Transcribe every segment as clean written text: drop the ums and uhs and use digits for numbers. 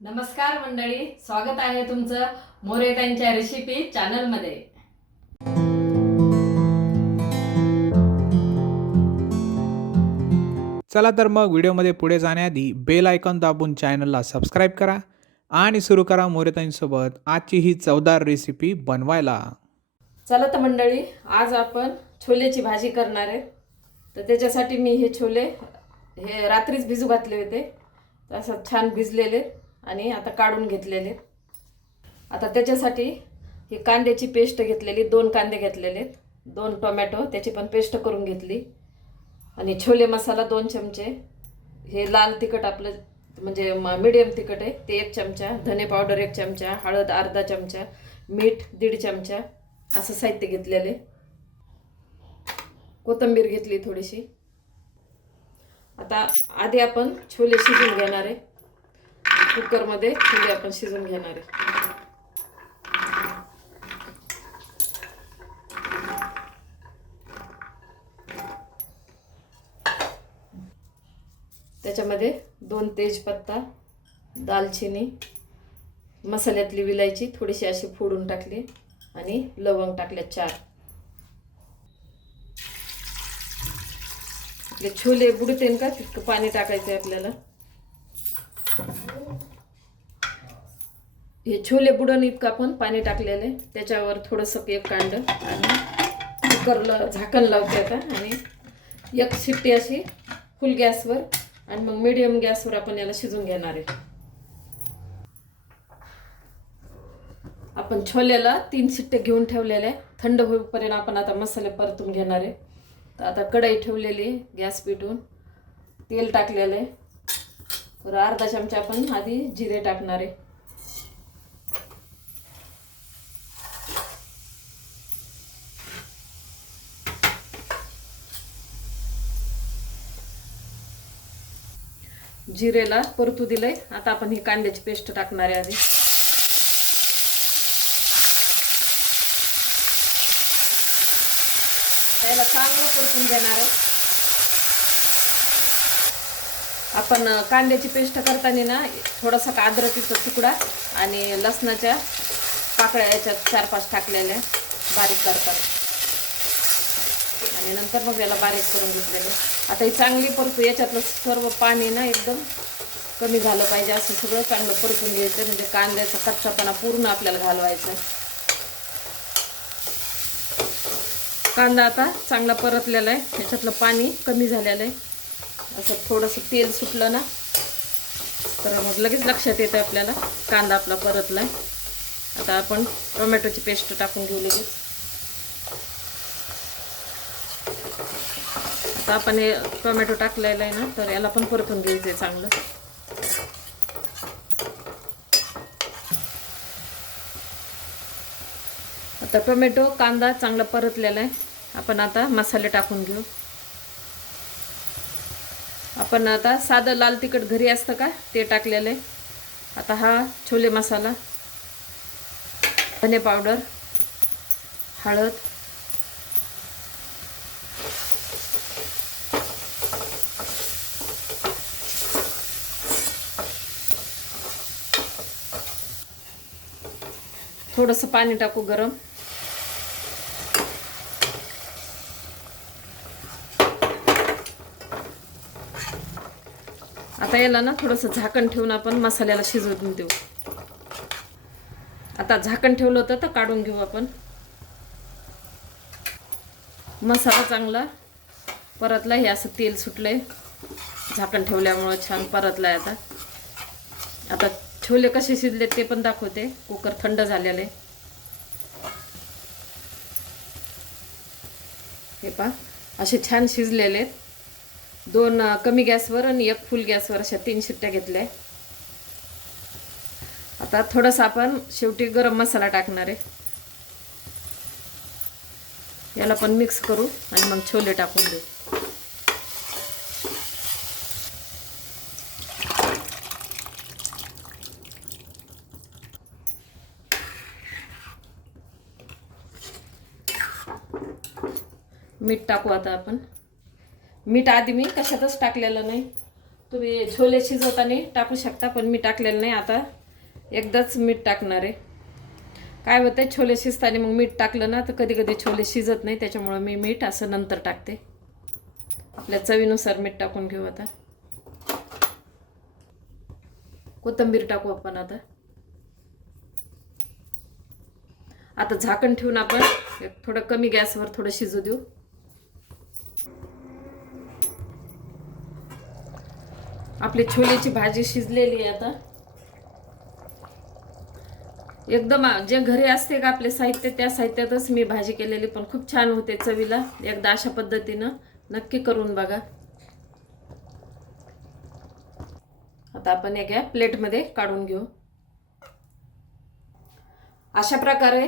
नमस्कार मंडळी, स्वागत आहे तुमचं मोरेताईंच्या रेसिपी चॅनलमध्ये। चला तर मग व्हिडिओमध्ये पुढे जाण्याआधी बेल आयकॉन दाबून चॅनलला सबस्क्राईब करा आणि सुरू करा मोरेताईंसोबत आजची ही चवदार रेसिपी बनवायला। चला तर मंडळी, आज आपण छोलेची भाजी करणार आहे। तर त्याच्यासाठी मी हे छोले रात्रीच भिजू घातले होते, असं छान भिजलेले आणि आता काढून घेतलेले। आता त्याच्यासाठी ही कांद्याची पेस्ट घेतलेली, 2 कांदे घेतलेले, 2 टोमॅटो त्याची पण पेस्ट करून घेतली आणि छोले मसाला 2 चमचे, हे लाल तिखट आपलं म्हणजे मीडियम तिखट आहे ते 1 चमचा, धने पावडर 1 चमचा, हळद अर्धा चमचा, मीठ 1.5 चमचा असं साहित्य घेतलेले। कोथिंबीर घेतली थोडीशी। आता आधी आपण छोले शिजवून घेणार आहे, कुकरमध्ये छोले आपण शिजवून घेणार आहे। त्याच्यामध्ये 2 तेजपत्ता, दालचिनी, मसाल्यातली विलायची थोडीशी अशी फोडून टाकली आणि लवंग टाकले 4। आपले छोले बुडतेन का तितकं पाणी टाकायचं आहे आपल्याला। हे छोले बुडण इतकं आपण पाणी टाकलेलं आहे, त्याच्यावर थोडंसं एक कांड आणि कुकरला झाकण लावते आता आणि 1 शिट्टी अशी फुल गॅसवर आणि मग मीडियम गॅसवर आपण याला शिजवून घेणार आहे। आपण छोल्याला 3 शिट्टे घेऊन ठेवलेले, थंड होईपर्यंत आपण आता मसाले परतून घेणार आहे। तर आता कढई ठेवलेली, गॅस पेटवून तेल टाकलेलं आहे, तर अर्धा चमचा आपण आधी जिरे टाकणार आहे। जिरेला परतू दिलंय, आता आपण ही कांद्याची पेस्ट टाकणार आहे आधी। त्याला चांगलं परतून घेणार आहे। आपण कांद्याची पेस्ट करताना ना थोडासा अद्रकीचा तुकडा आणि लसणाच्या पाकळ्या याच्यात 4-5 टाकलेल्या बारीक करताना, आणि नंतर मग याला बारीक करून घेतलेले। आता ही चांगली परतू, याच्यातलं सर्व पाणी ना एकदम कमी झालं पाहिजे, असं सगळं चांगलं परतून घ्यायचं, म्हणजे कांद्याचा कच्चापणा पूर्ण आपल्याला घालवायचा। कांदा आता चांगला परतलेला आहे, याच्यातलं पाणी कमी झालेलं आहे, असं थोडंसं तेल सुटलं ना तर मग लगेच लक्षात येतं आपल्याला कांदा आपला परतला आहे। आता आपण टोमॅटोची पेस्ट टाकून घेऊ लगेच। आता आपण हे टोमॅटो टाकलेलं आहे ना, तर याला पण परतून घ्यायचं आहे चांगलं। आता टोमॅटो कांदा चांगला परतलेला आहे, आपण आता मसाले टाकून घेऊ। आपण आता साधं लाल तिखट घरी असतं का ते टाकलेलं आहे। आता हा छोले मसाला, धने पावडर, हळद, थोडंसं पाणी टाकू गरम। आता याला ना थोडंसं झाकण ठेवून आपण मसाल्याला शिजवून देऊ। आता झाकण ठेवलं होतं तर काढून घेऊ आपण। मसाला चांगला परतला, हे असं तेल सुटलंय झाकण ठेवल्यामुळे, छान परतलाय। आता छोले कसे शिजले ते पण दाखवते। कुकर थंड झालेले, हे पहा असे छान शिजलेले। 2 कमी गॅसवर आणि 1 फुल गॅसवर अशा 3 शिट्ट्या घेतल्या। आता थोडंसं आपण शेवटी गरम मसाला टाकणार आहे, याला पण मिक्स करू आणि मग छोले टाकून देऊ। मीठ टाकू आता आपण। मीठ आधी मी कशातच टाकलेलं नाही, तुम्ही छोले शिजवताना टाकू शकता, पण मी टाकलेलं नाही. आता एकदाच मीठ टाकणार आहे. काय होतं छोले शिजताना मग मीठ टाकलं ना तर कधी कधी छोले शिजत नाही, त्याच्यामुळं मी मीठ असं नंतर टाकते. आपल्या चवीनुसार मीठ टाकून घेऊ. आता कोथिंबीर टाकू आपण. आता झाकण ठेवून आपण थोडं कमी गॅसवर थोडं शिजू देऊ. आपली छोलेची भाजी शिजलेली आहे. आता एकदम जे घरी असते का आपले साहित्य, त्या साहित्यातच मी भाजी केलेली, पण खूप छान होते चवीला. एकदा अशा पद्धतीनं नक्की करून बघा. आता आपण एका प्लेटमध्ये काढून घेऊ. अशा प्रकारे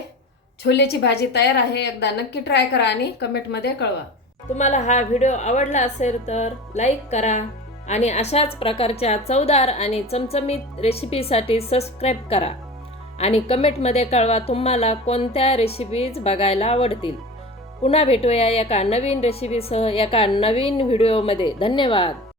छोलेची भाजी तयार आहे. एकदा नक्की ट्राय करा आणि कमेंटमध्ये कळवा. तुम्हाला हा व्हिडिओ आवडला असेल तर लाईक करा आणि अशाच प्रकारच्या चवदार आणि चमचमीत रेसिपीसाठी सबस्क्राईब करा आणि कमेंटमध्ये कळवा तुम्हाला कोणत्या रेसिपीज बघायला आवडतील. पुन्हा भेटूया एका नवीन रेसिपीसह एका नवीन व्हिडिओमध्ये. धन्यवाद.